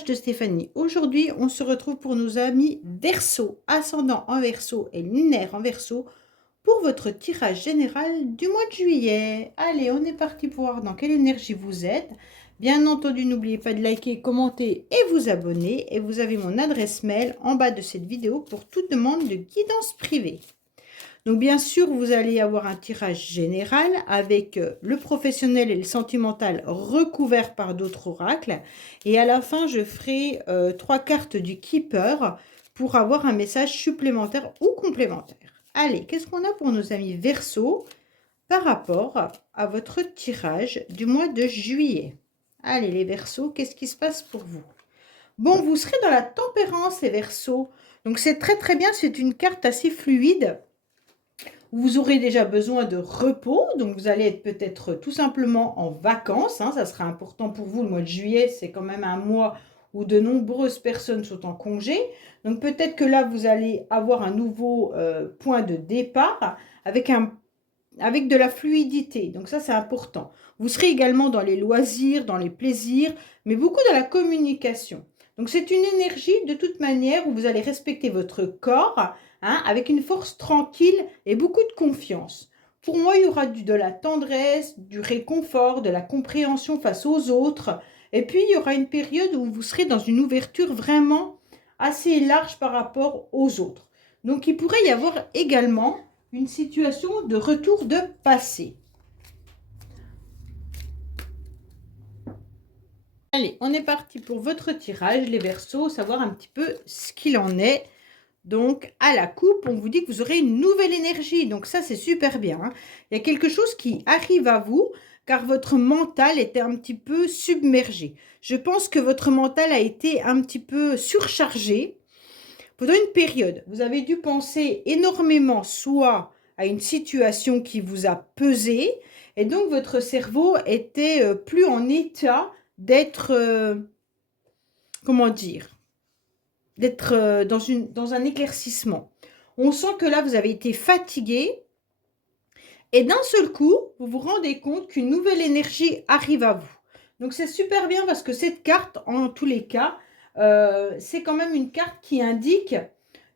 tirage de Stéphanie. Aujourd'hui, on se retrouve pour nos amis Verseau, ascendant en Verseau et lunaire en Verseau, pour votre tirage général du mois de juillet. Allez, on est parti pour voir dans quelle énergie vous êtes. Bien entendu, n'oubliez pas de liker, commenter et vous abonner. Et vous avez mon adresse mail en bas de cette vidéo pour toute demande de guidance privée. Donc bien sûr, vous allez avoir un tirage général avec le professionnel et le sentimental recouvert par d'autres oracles. Et à la fin, je ferai 3 cartes du Keeper pour avoir un message supplémentaire ou complémentaire. Allez, qu'est-ce qu'on a pour nos amis Verseau par rapport à votre tirage du mois de juillet? Allez les Verseaux, qu'est-ce qui se passe pour vous? Bon, vous serez dans la tempérance les Verseaux. Donc c'est très très bien, c'est une carte assez fluide. Vous aurez déjà besoin de repos, donc vous allez être peut-être tout simplement en vacances. Ça sera important pour vous. Le mois de juillet, c'est quand même un mois où de nombreuses personnes sont en congé. Donc peut-être que là, vous allez avoir un nouveau point de départ avec de la fluidité. Donc ça, c'est important. Vous serez également dans les loisirs, dans les plaisirs, mais beaucoup dans la communication. Donc c'est une énergie de toute manière où vous allez respecter votre corps, avec une force tranquille et beaucoup de confiance. Pour moi, il y aura de la tendresse, du réconfort, de la compréhension face aux autres. Et puis, il y aura une période où vous serez dans une ouverture vraiment assez large par rapport aux autres. Donc, il pourrait y avoir également une situation de retour de passé. Allez, on est parti pour votre tirage, les Verseaux, savoir un petit peu ce qu'il en est. Donc, à la coupe, on vous dit que vous aurez une nouvelle énergie. Donc, ça, c'est super bien. Il y a quelque chose qui arrive à vous, car votre mental était un petit peu submergé. Je pense que votre mental a été un petit peu surchargé pendant une période. Vous avez dû penser énormément, soit à une situation qui vous a pesé, et donc votre cerveau était plus en état d'être, comment dire, d'être dans un éclaircissement. On sent que là, vous avez été fatigué et d'un seul coup, vous vous rendez compte qu'une nouvelle énergie arrive à vous. Donc, c'est super bien parce que cette carte, en tous les cas, c'est quand même une carte qui indique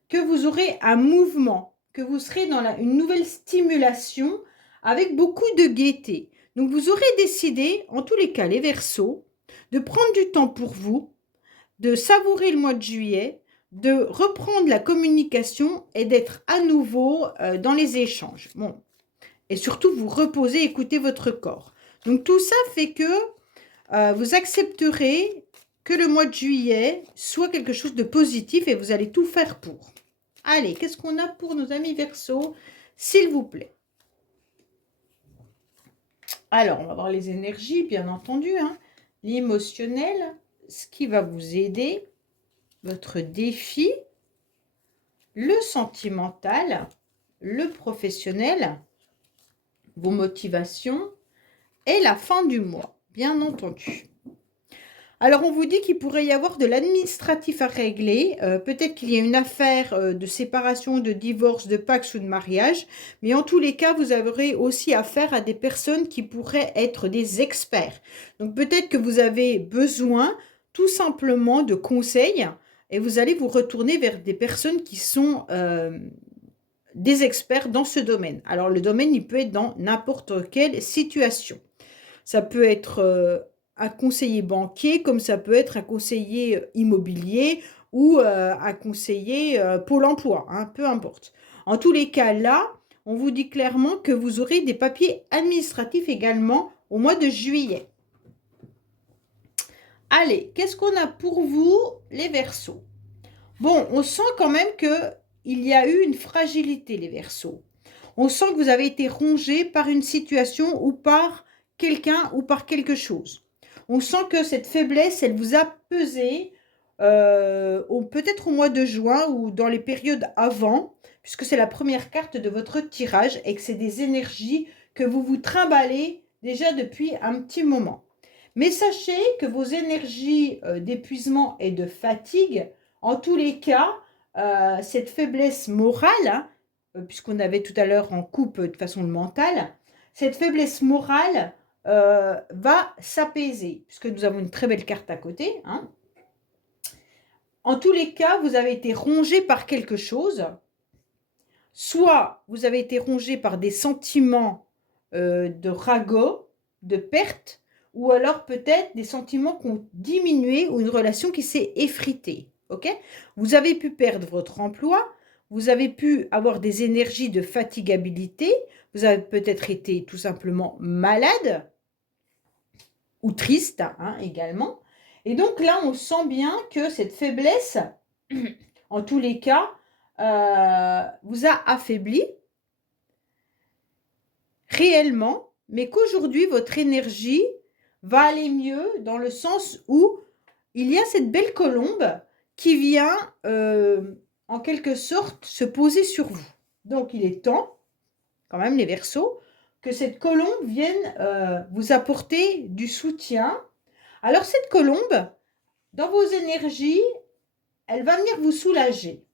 que vous aurez un mouvement, que vous serez dans une nouvelle stimulation avec beaucoup de gaieté. Donc, vous aurez décidé, en tous les cas, les Verseaux, de prendre du temps pour vous, de savourer le mois de juillet, de reprendre la communication et d'être à nouveau dans les échanges. Bon. Et surtout, vous reposer, écouter votre corps. Donc, tout ça fait que vous accepterez que le mois de juillet soit quelque chose de positif et vous allez tout faire pour. Allez, qu'est-ce qu'on a pour nos amis Verseaux, s'il vous plaît? Alors, on va voir les énergies, bien entendu. L'émotionnel, ce qui va vous aider, votre défi, le sentimental, le professionnel, vos motivations et la fin du mois, bien entendu. Alors, on vous dit qu'il pourrait y avoir de l'administratif à régler. Peut-être qu'il y a une affaire de séparation, de divorce, de pax ou de mariage. Mais en tous les cas, vous aurez aussi affaire à des personnes qui pourraient être des experts. Donc, peut-être que vous avez besoin tout simplement de conseils et vous allez vous retourner vers des personnes qui sont des experts dans ce domaine. Alors, le domaine, il peut être dans n'importe quelle situation. Ça peut être un conseiller banquier, comme ça peut être un conseiller immobilier ou un conseiller Pôle emploi, peu importe. En tous les cas, là, on vous dit clairement que vous aurez des papiers administratifs également au mois de juillet. Allez, qu'est-ce qu'on a pour vous, les Verseaux? Bon, on sent quand même qu'il y a eu une fragilité, les Verseaux. On sent que vous avez été rongé par une situation ou par quelqu'un ou par quelque chose. On sent que cette faiblesse, elle vous a pesé peut-être au mois de juin ou dans les périodes avant, puisque c'est la première carte de votre tirage et que c'est des énergies que vous vous trimballez déjà depuis un petit moment. Mais sachez que vos énergies d'épuisement et de fatigue, en tous les cas, cette faiblesse morale, puisqu'on avait tout à l'heure en coupe de façon mentale, cette faiblesse morale va s'apaiser, puisque nous avons une très belle carte à côté. En tous les cas, vous avez été rongé par quelque chose. Soit vous avez été rongé par des sentiments de ragot, de perte, ou alors peut-être des sentiments qui ont diminué ou une relation qui s'est effritée. Ok? Vous avez pu perdre votre emploi, vous avez pu avoir des énergies de fatigabilité, vous avez peut-être été tout simplement malade ou triste hein, également. Et donc là, on sent bien que cette faiblesse, en tous les cas, vous a affaibli réellement, mais qu'aujourd'hui, votre énergie va aller mieux dans le sens où il y a cette belle colombe qui vient, en quelque sorte, se poser sur vous. Donc, il est temps, quand même, les Verseaux, que cette colombe vienne vous apporter du soutien. Alors, cette colombe, dans vos énergies, elle va venir vous soulager.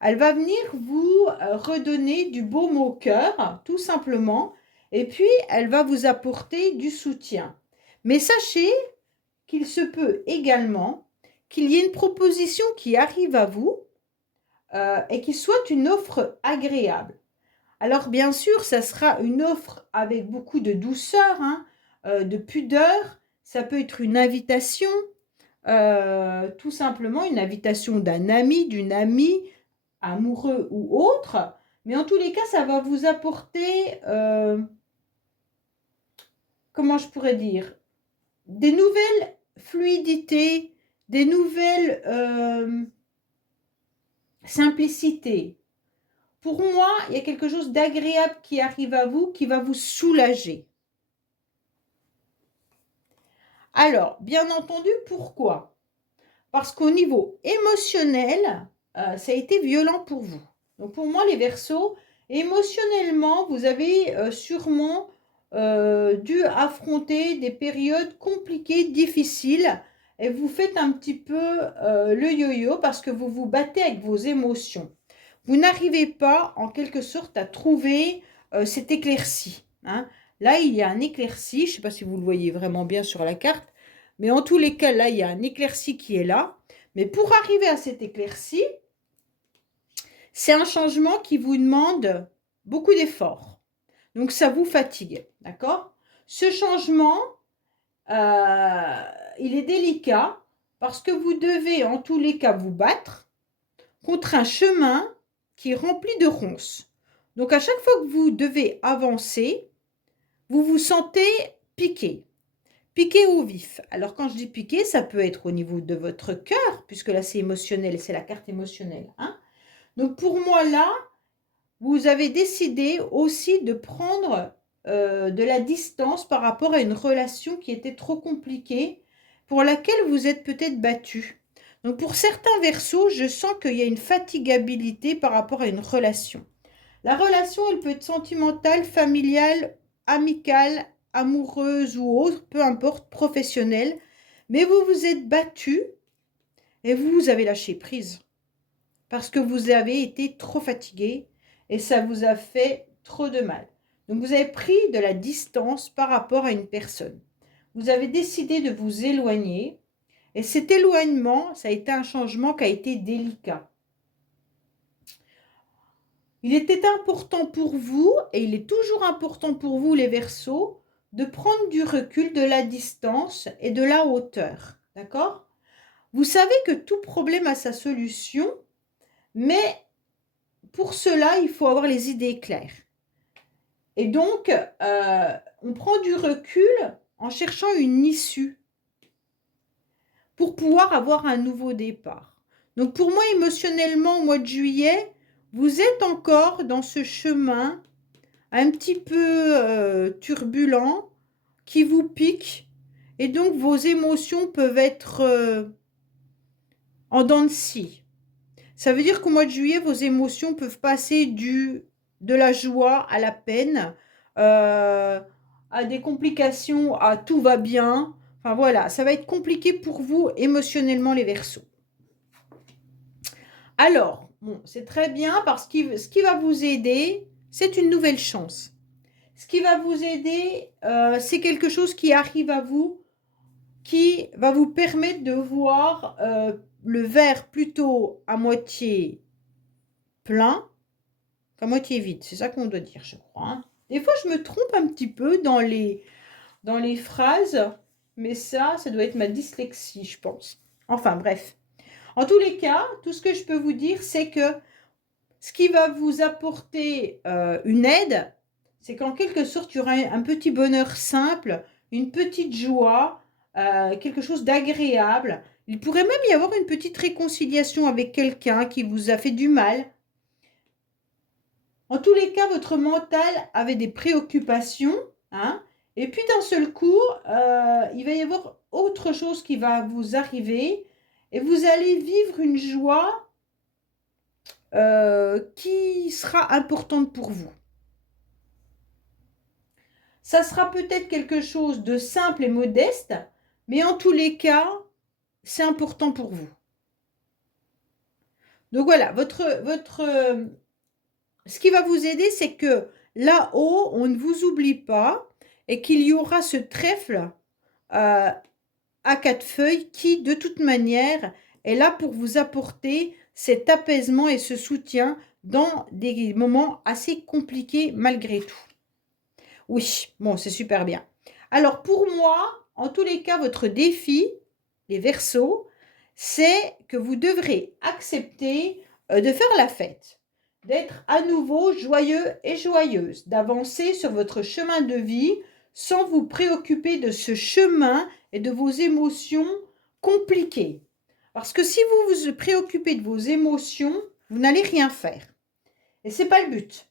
Elle va venir vous redonner du baume au cœur, tout simplement. Et puis, elle va vous apporter du soutien. Mais sachez qu'il se peut également qu'il y ait une proposition qui arrive à vous et qui soit une offre agréable. Alors, bien sûr, ça sera une offre avec beaucoup de douceur, hein, de pudeur. Ça peut être une invitation, tout simplement une invitation d'un ami, d'une amie, amoureux ou autre, mais en tous les cas, ça va vous apporter, comment je pourrais dire, des nouvelles fluidités, des nouvelles simplicités. Pour moi, il y a quelque chose d'agréable qui arrive à vous, qui va vous soulager. Alors, bien entendu, pourquoi? Parce qu'au niveau émotionnel, ça a été violent pour vous. Donc pour moi, les Verseaux, émotionnellement, vous avez sûrement dû affronter des périodes compliquées, difficiles, et vous faites un petit peu le yo-yo parce que vous vous battez avec vos émotions. Vous n'arrivez pas, en quelque sorte, à trouver cette éclaircie. Hein. Là, il y a un éclairci, je ne sais pas si vous le voyez vraiment bien sur la carte, mais en tous les cas, là, il y a un éclairci qui est là. Mais pour arriver à cet éclairci, c'est un changement qui vous demande beaucoup d'efforts. Donc, ça vous fatigue, d'accord? Ce changement, il est délicat parce que vous devez, en tous les cas, vous battre contre un chemin qui est rempli de ronces. Donc, à chaque fois que vous devez avancer, vous vous sentez piqué. Piqué au vif. Alors, quand je dis piqué, ça peut être au niveau de votre cœur, puisque là, c'est émotionnel, c'est la carte émotionnelle. Hein. Donc, pour moi, là, vous avez décidé aussi de prendre de la distance par rapport à une relation qui était trop compliquée, pour laquelle vous êtes peut-être battu. Donc, pour certains Verseaux, je sens qu'il y a une fatigabilité par rapport à une relation. La relation, elle peut être sentimentale, familiale, amicale, amoureuse ou autre, peu importe, professionnelle, mais vous vous êtes battu et vous avez lâché prise parce que vous avez été trop fatigué et ça vous a fait trop de mal. Donc vous avez pris de la distance par rapport à une personne. Vous avez décidé de vous éloigner et cet éloignement, ça a été un changement qui a été délicat. Il était important pour vous, et il est toujours important pour vous les Verseaux, de prendre du recul, de la distance et de la hauteur. D'accord? Vous savez que tout problème a sa solution, mais pour cela, il faut avoir les idées claires. Et donc, on prend du recul en cherchant une issue pour pouvoir avoir un nouveau départ. Donc pour moi, émotionnellement, au mois de juillet, vous êtes encore dans ce chemin un petit peu turbulent, qui vous pique, et donc vos émotions peuvent être en dents de scie. Ça veut dire qu'au mois de juillet, vos émotions peuvent passer de la joie à la peine, à des complications, à tout va bien. Enfin voilà, ça va être compliqué pour vous émotionnellement les Verseaux. Alors, bon, c'est très bien parce que ce qui va vous aider, c'est une nouvelle chance. Ce qui va vous aider, c'est quelque chose qui arrive à vous, qui va vous permettre de voir le verre plutôt à moitié plein qu'à moitié vide. C'est ça qu'on doit dire, je crois, hein. Des fois, je me trompe un petit peu dans les phrases, mais ça doit être ma dyslexie, je pense. Enfin, bref. En tous les cas, tout ce que je peux vous dire, c'est que ce qui va vous apporter une aide, c'est qu'en quelque sorte, il y aura un petit bonheur simple, une petite joie, quelque chose d'agréable. Il pourrait même y avoir une petite réconciliation avec quelqu'un qui vous a fait du mal. En tous les cas, votre mental avait des préoccupations, hein, et puis d'un seul coup, il va y avoir autre chose qui va vous arriver, et vous allez vivre une joie qui sera importante pour vous. Ça sera peut-être quelque chose de simple et modeste, mais en tous les cas, c'est important pour vous. Donc voilà, ce qui va vous aider, c'est que là-haut, on ne vous oublie pas et qu'il y aura ce trèfle à 4 feuilles qui, de toute manière, est là pour vous apporter cet apaisement et ce soutien dans des moments assez compliqués malgré tout. Oui, bon, c'est super bien. Alors pour moi, en tous les cas, votre défi, les Verseaux, c'est que vous devrez accepter de faire la fête, d'être à nouveau joyeux et joyeuse, d'avancer sur votre chemin de vie sans vous préoccuper de ce chemin et de vos émotions compliquées. Parce que si vous vous préoccupez de vos émotions, vous n'allez rien faire. Et ce n'est pas le but.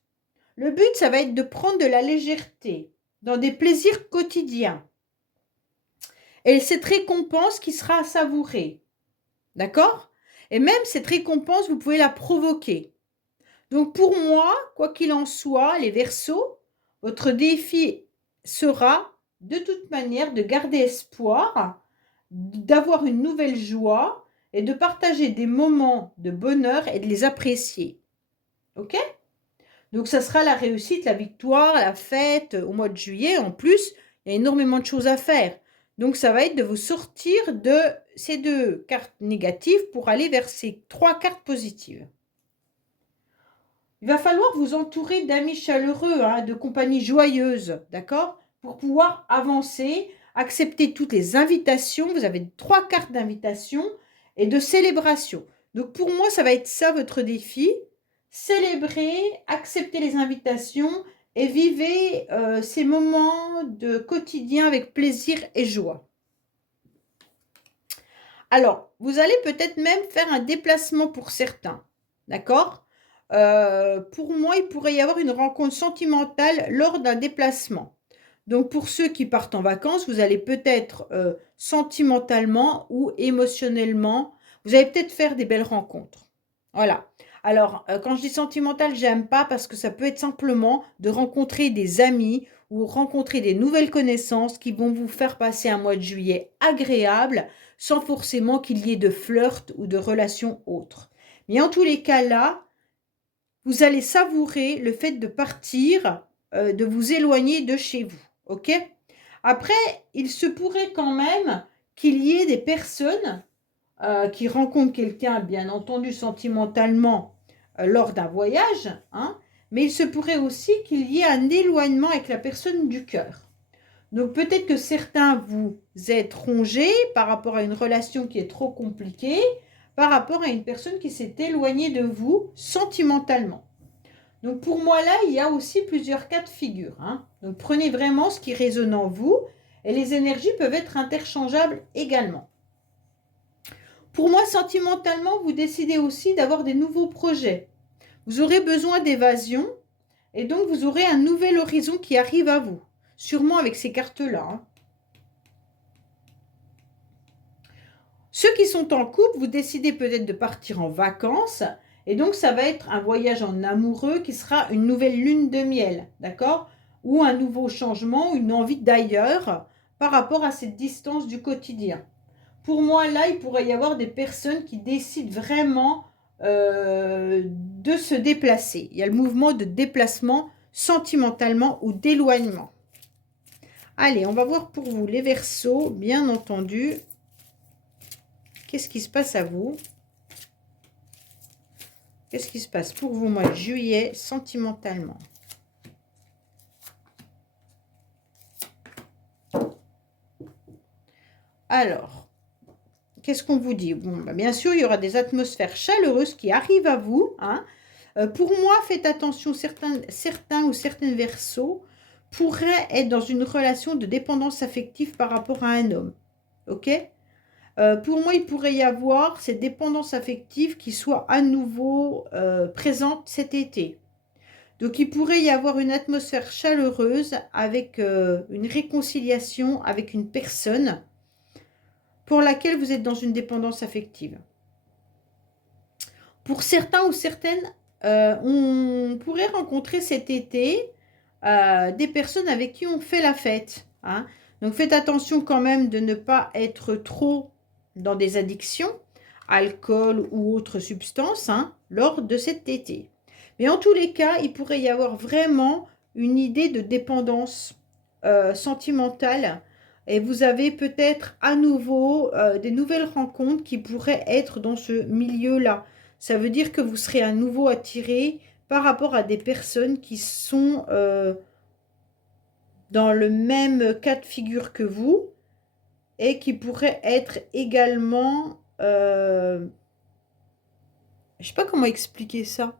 Le but, ça va être de prendre de la légèreté dans des plaisirs quotidiens. Et cette récompense qui sera savourée. D'accord? Et même cette récompense, vous pouvez la provoquer. Donc pour moi, quoi qu'il en soit, les Verseaux, votre défi sera de toute manière de garder espoir, d'avoir une nouvelle joie et de partager des moments de bonheur et de les apprécier. Ok? Donc ça sera la réussite, la victoire, la fête au mois de juillet. En plus, il y a énormément de choses à faire. Donc ça va être de vous sortir de ces 2 cartes négatives pour aller vers ces 3 cartes positives. Il va falloir vous entourer d'amis chaleureux, hein, de compagnie joyeuse, d'accord? Pour pouvoir avancer, accepter toutes les invitations. Vous avez 3 cartes d'invitation et de célébration. Donc pour moi, ça va être ça votre défi. Célébrer, accepter les invitations et vivez ces moments de quotidien avec plaisir et joie. Alors, vous allez peut-être même faire un déplacement pour certains, d'accord? Pour moi, il pourrait y avoir une rencontre sentimentale lors d'un déplacement. Donc, pour ceux qui partent en vacances, vous allez peut-être sentimentalement ou émotionnellement, vous allez peut-être faire des belles rencontres. Voilà. Alors, quand je dis sentimental, j'aime pas parce que ça peut être simplement de rencontrer des amis ou rencontrer des nouvelles connaissances qui vont vous faire passer un mois de juillet agréable sans forcément qu'il y ait de flirt ou de relations autres. Mais en tous les cas là, vous allez savourer le fait de partir, de vous éloigner de chez vous. Ok? Après, il se pourrait quand même qu'il y ait des personnes qui rencontrent quelqu'un, bien entendu, sentimentalement lors d'un voyage, hein, mais il se pourrait aussi qu'il y ait un éloignement avec la personne du cœur. Donc peut-être que certains vous êtes rongés par rapport à une relation qui est trop compliquée, par rapport à une personne qui s'est éloignée de vous sentimentalement. Donc pour moi là, il y a aussi plusieurs cas de figure, hein. Donc prenez vraiment ce qui résonne en vous et les énergies peuvent être interchangeables également. Pour moi, sentimentalement, vous décidez aussi d'avoir des nouveaux projets. Vous aurez besoin d'évasion et donc vous aurez un nouvel horizon qui arrive à vous. Sûrement avec ces cartes-là, hein. Ceux qui sont en couple, vous décidez peut-être de partir en vacances. Et donc, ça va être un voyage en amoureux qui sera une nouvelle lune de miel, d'accord? Ou un nouveau changement, une envie d'ailleurs par rapport à cette distance du quotidien. Pour moi, là, il pourrait y avoir des personnes qui décident vraiment de se déplacer. Il y a le mouvement de déplacement sentimentalement ou d'éloignement. Allez, on va voir pour vous, les Verseaux, bien entendu. Qu'est-ce qui se passe à vous? Qu'est-ce qui se passe pour vous, mois de juillet, sentimentalement? Alors, qu'est-ce qu'on vous dit? Bon, bah, bien sûr, il y aura des atmosphères chaleureuses qui arrivent à vous. Hein. Pour moi, faites attention, certains ou certaines Verseaux pourraient être dans une relation de dépendance affective par rapport à un homme. Ok? Pour moi, il pourrait y avoir cette dépendance affective qui soit à nouveau présente cet été. Donc, il pourrait y avoir une atmosphère chaleureuse avec une réconciliation avec une personne pour laquelle vous êtes dans une dépendance affective. Pour certains ou certaines, on pourrait rencontrer cet été des personnes avec qui on fait la fête. Hein. Donc, faites attention quand même de ne pas être trop dans des addictions, alcool ou autres substances, hein, lors de cet été. Mais en tous les cas, il pourrait y avoir vraiment une idée de dépendance sentimentale et vous avez peut-être à nouveau des nouvelles rencontres qui pourraient être dans ce milieu-là. Ça veut dire que vous serez à nouveau attiré par rapport à des personnes qui sont dans le même cas de figure que vous et qui pourraient être également... je ne sais pas comment expliquer ça.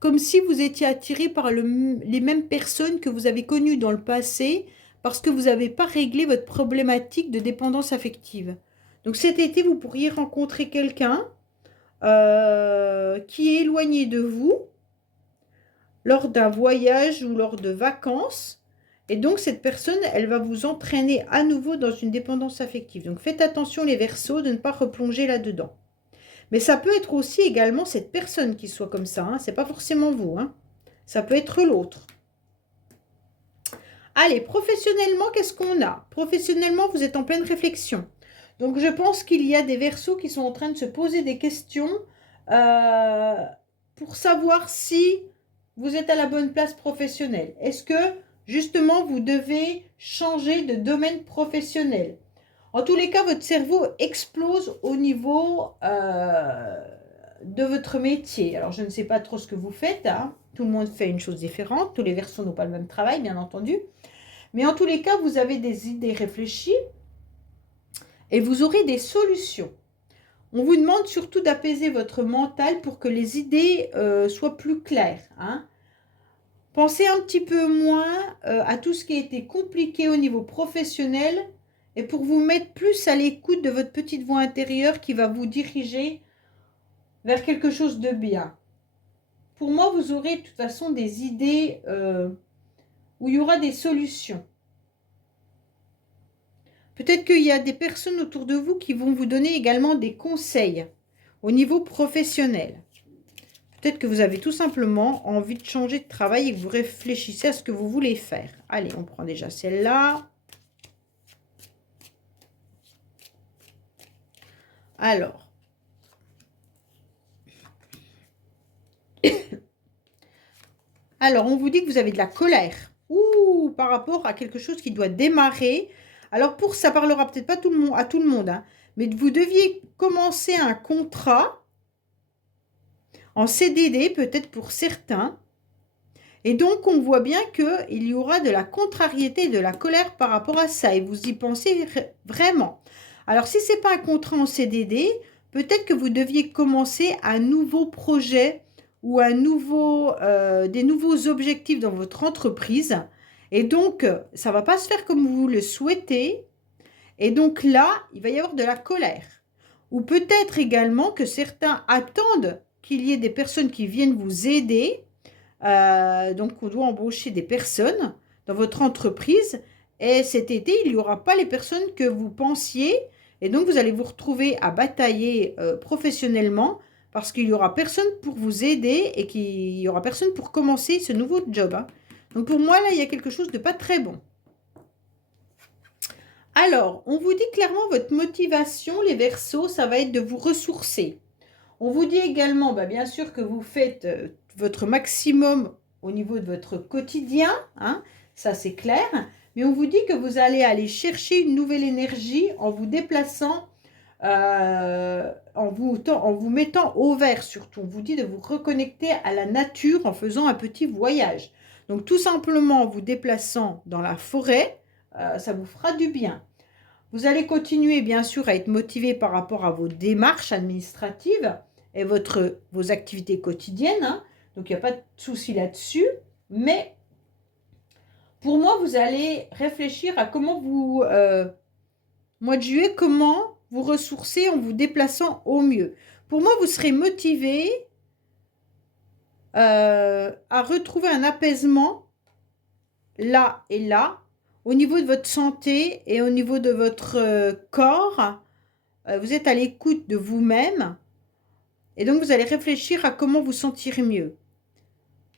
Comme si vous étiez attiré par les mêmes personnes que vous avez connues dans le passé parce que vous n'avez pas réglé votre problématique de dépendance affective. Donc cet été, vous pourriez rencontrer quelqu'un qui est éloigné de vous lors d'un voyage ou lors de vacances. Et donc, cette personne, elle va vous entraîner à nouveau dans une dépendance affective. Donc, faites attention, les Verseaux, de ne pas replonger là-dedans. Mais ça peut être aussi également cette personne qui soit comme ça. Hein. Ce n'est pas forcément vous. Hein. Ça peut être l'autre. Allez, professionnellement, qu'est-ce qu'on a? Professionnellement, vous êtes en pleine réflexion. Donc, je pense qu'il y a des Verseaux qui sont en train de se poser des questions pour savoir si vous êtes à la bonne place professionnelle. Est-ce que, justement, vous devez changer de domaine professionnel? En tous les cas, votre cerveau explose au niveau de votre métier. Alors, je ne sais pas trop ce que vous faites. Hein. Tout le monde fait une chose différente. Tous les Verseaux n'ont pas le même travail, bien entendu. Mais en tous les cas, vous avez des idées réfléchies et vous aurez des solutions. On vous demande surtout d'apaiser votre mental pour que les idées soient plus claires. Hein. Pensez un petit peu moins à tout ce qui a été compliqué au niveau professionnel et pour vous mettre plus à l'écoute de votre petite voix intérieure qui va vous diriger vers quelque chose de bien. Pour moi, vous aurez de toute façon des idées où il y aura des solutions. Peut-être qu'il y a des personnes autour de vous qui vont vous donner également des conseils au niveau professionnel. Peut-être que vous avez tout simplement envie de changer de travail et que vous réfléchissez à ce que vous voulez faire. Allez, on prend déjà celle-là. Alors. Alors, on vous dit que vous avez de la colère. Ouh, par rapport à quelque chose qui doit démarrer. Alors, ça parlera peut-être pas à tout le monde, hein, mais vous deviez commencer un contrat en CDD, peut-être pour certains. Et donc, on voit bien qu'il y aura de la contrariété et de la colère par rapport à ça. Et vous y pensez vraiment. Alors, si ce n'est pas un contrat en CDD, peut-être que vous deviez commencer un nouveau projet ou des nouveaux objectifs dans votre entreprise. Et donc, ça ne va pas se faire comme vous le souhaitez. Et donc là, il va y avoir de la colère. Ou peut-être également que certains attendent qu'il y ait des personnes qui viennent vous aider. Donc, on doit embaucher des personnes dans votre entreprise. Et cet été, il n'y aura pas les personnes que vous pensiez. Et donc, vous allez vous retrouver à batailler professionnellement parce qu'il n'y aura personne pour vous aider et qu'il n'y aura personne pour commencer ce nouveau job. Hein. Donc, pour moi, là, il y a quelque chose de pas très bon. Alors, on vous dit clairement votre motivation, les Verseaux, ça va être de vous ressourcer. On vous dit également, bien sûr, que vous faites votre maximum au niveau de votre quotidien, hein, ça c'est clair, mais on vous dit que vous allez aller chercher une nouvelle énergie en vous déplaçant, en vous mettant au vert surtout. On vous dit de vous reconnecter à la nature en faisant un petit voyage. Donc tout simplement en vous déplaçant dans la forêt, ça vous fera du bien. Vous allez continuer bien sûr à être motivé par rapport à vos démarches administratives et vos activités quotidiennes, hein. Donc il n'y a pas de souci là-dessus. Mais pour moi, vous allez réfléchir à comment vous, mois de juillet, comment vous ressourcer en vous déplaçant au mieux. Pour moi, vous serez motivé à retrouver un apaisement là et là, au niveau de votre santé et au niveau de votre corps. Vous êtes à l'écoute de vous-même et donc vous allez réfléchir à comment vous sentir mieux.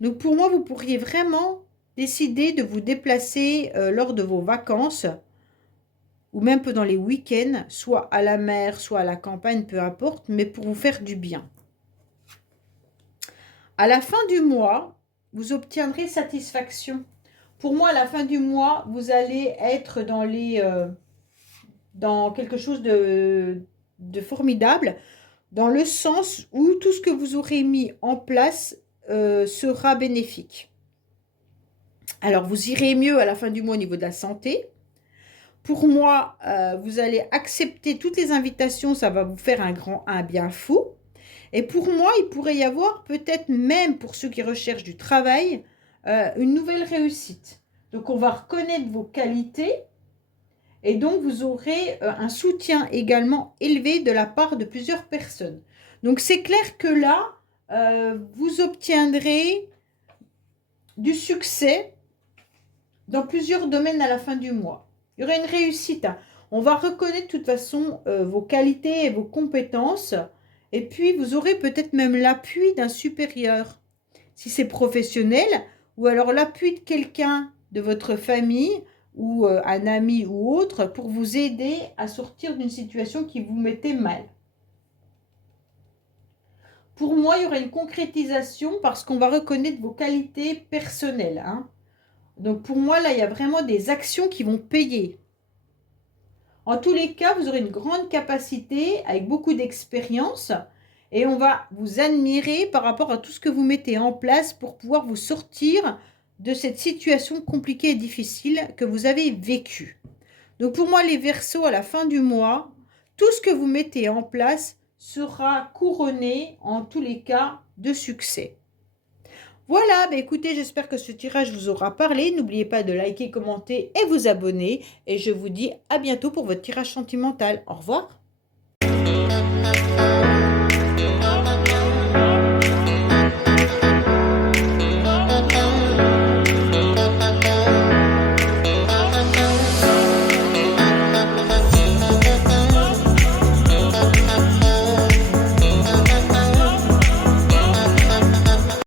Donc pour moi, vous pourriez vraiment décider de vous déplacer lors de vos vacances ou même pendant les week-ends, soit à la mer, soit à la campagne, peu importe, mais pour vous faire du bien. À la fin du mois, vous obtiendrez satisfaction. Pour moi, à la fin du mois, vous allez être dans quelque chose de formidable, dans le sens où tout ce que vous aurez mis en place sera bénéfique. Alors, vous irez mieux à la fin du mois au niveau de la santé. Pour moi, vous allez accepter toutes les invitations, ça va vous faire un bien fou. Et pour moi, il pourrait y avoir peut-être même pour ceux qui recherchent du travail, une nouvelle réussite. Donc, on va reconnaître vos qualités et donc vous aurez un soutien également élevé de la part de plusieurs personnes. Donc, c'est clair que là, vous obtiendrez du succès dans plusieurs domaines à la fin du mois. Il y aura une réussite, hein. On va reconnaître de toute façon vos qualités et vos compétences. Et puis, vous aurez peut-être même l'appui d'un supérieur, si c'est professionnel, ou alors l'appui de quelqu'un de votre famille ou un ami ou autre pour vous aider à sortir d'une situation qui vous mettait mal. Pour moi, il y aura une concrétisation parce qu'on va reconnaître vos qualités personnelles, hein. Donc, pour moi, là, il y a vraiment des actions qui vont payer. En tous les cas, vous aurez une grande capacité avec beaucoup d'expérience et on va vous admirer par rapport à tout ce que vous mettez en place pour pouvoir vous sortir de cette situation compliquée et difficile que vous avez vécue. Donc pour moi, les Verseaux, à la fin du mois, tout ce que vous mettez en place sera couronné en tous les cas de succès. Voilà, bah écoutez, j'espère que ce tirage vous aura parlé. N'oubliez pas de liker, commenter et vous abonner. Et je vous dis à bientôt pour votre tirage sentimental. Au revoir.